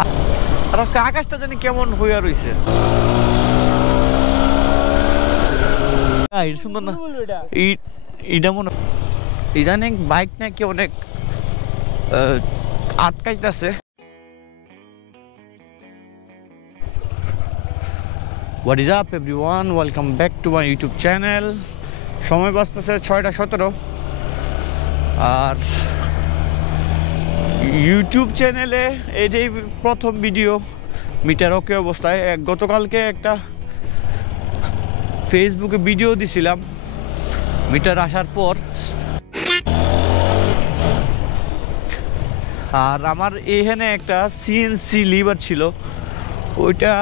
আর আজকে আকাশটা জানি কেমন হইয়া রইছে। সুন্দর না এটা মনে ইদানিং বাইক নাকি অনেক আটকাইতেছে। What is up everyone, welcome back to my YouTube channel. সময় বাজতেছে 6:17 আর ইউটিউব চ্যানেলে এই যে প্রথম ভিডিও মিটার ওকে অবস্থায়। গতকালকে একটা ফেসবুকে ভিডিও দিছিলাম মিটার আসার পর, আর আমার এখানে একটা সিএনসি লিভার ছিল, ওইটা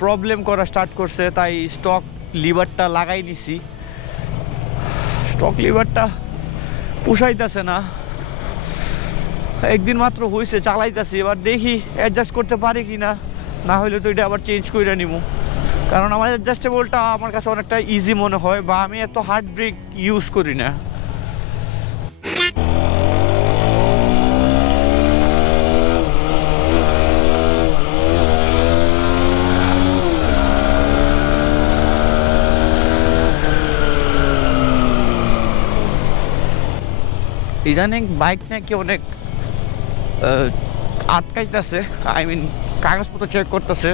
প্রবলেম করা স্টার্ট করছে, তাই স্টক লিভারটা লাগাই নিছি। স্টক লিভারটা পুষাইতেছে না, একদিন মাত্র হয়েছে চালাইতেছি, এবার দেখি অ্যাডজাস্ট করতে পারি কি না, না হলে তো এটা আবার চেঞ্জ করে নিব। কারণ আমার অ্যাডজাস্টেবলটা আমার কাছে অনেকটা ইজি মনে হয়, বা আমি এত হার্ড ব্রেক ইউজ করি না। ইদানিং বাইক নাকি অনেক আটকাইতেছে, আই মিন কাগজপত্র চেক করতেছে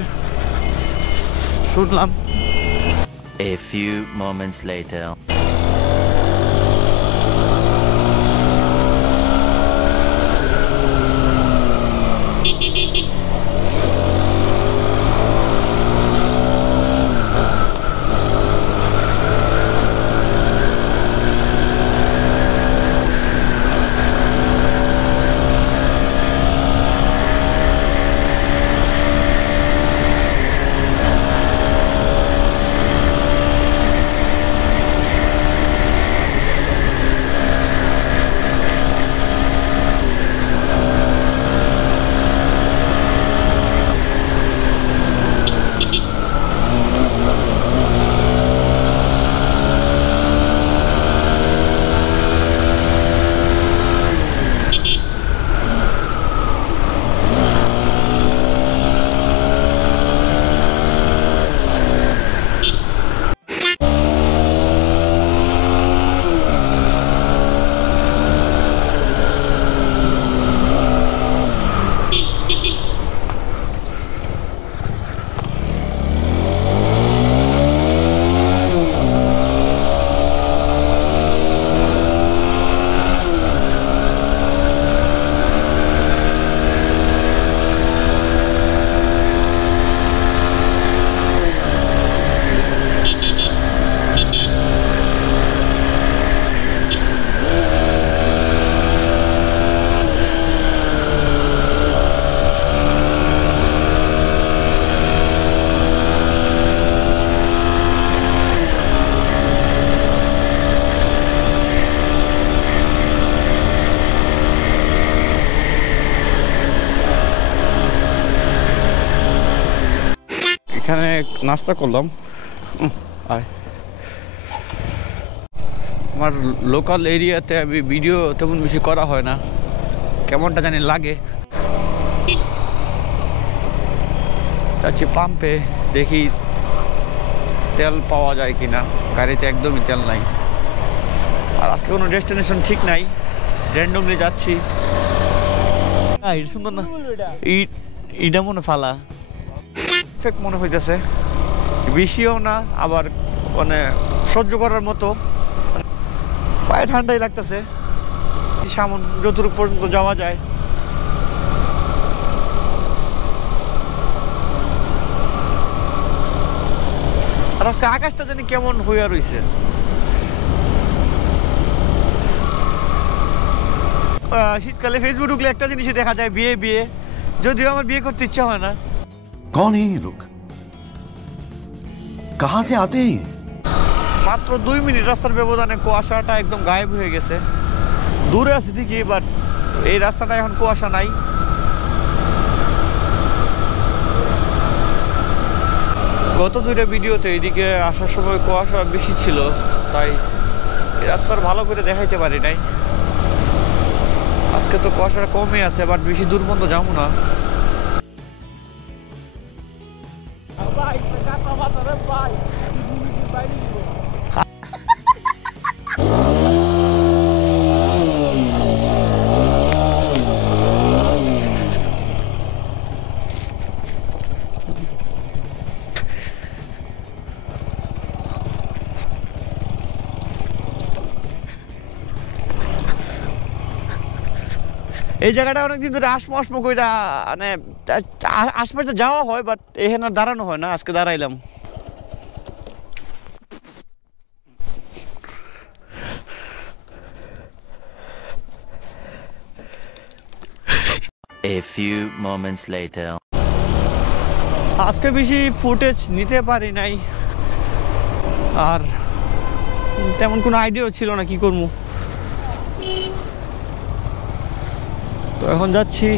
শুনলাম। A few moments later. এখানে নাস্তা করলাম। আমার লোকাল এরিয়াতে আমি ভিডিও তেমন বেশি করা হয় না, কেমনটা জানি লাগে। যাচ্ছি পাম্পে, দেখি তেল পাওয়া যায় কিনা। গাড়িতে একদমই তেল নাই, আর আজকে কোনো ডেস্টিনেশন ঠিক নাই, র্যান্ডমলি যাচ্ছি। সুন্দর না ইটা মনে ফালা মনে হইতেছে, বেশিও না আবার মানে সহ্য করার মতো, পায়ে ঠান্ডাই লাগতেছে। সামন যতটুকু পর্যন্ত যাওয়া যায়। আর আজকে আকাশটা জানি কেমন হইয়া রইছে। শীতকালে ফেসবুক ঢুকলে একটা জিনিসই দেখা যায়, বিয়ে বিয়ে। যদিও আমার বিয়ে করতে ইচ্ছা হয় না। कौन है ये लोग? कहां से आते हैं? মাত্র 2 মিনিট রাস্তার ব্যবধানে কুয়াশাটা একদম গায়েব হয়ে গেছে। দূরে আছে ঠিকই, বাট এই রাস্তাটা এখন কুয়াশা নাই। গত দুইটা ভিডিওতে এদিকে আসার সময় কুয়াশা বেশি ছিল, তাই এই রাস্তার ভালো করে দেখাইতে পারি নাই। আজকে তো কুয়াশাটা কমই আছে, বাট বেশি দূর পর্যন্ত যাবো না। এই জায়গাটা অনেকদিন ধরে আসমো কইরা মানে আশপাশে যাওয়া হয়, বাট এখানে দাঁড়ানো হয় না। আজকে দাঁড়াইলাম। A few moments later. আজকে বেশি ফুটেজ নিতে পারি নাই, আর তেমন কোনো আইডিয়াও ছিল না কি করবো। তো এখন যাচ্ছি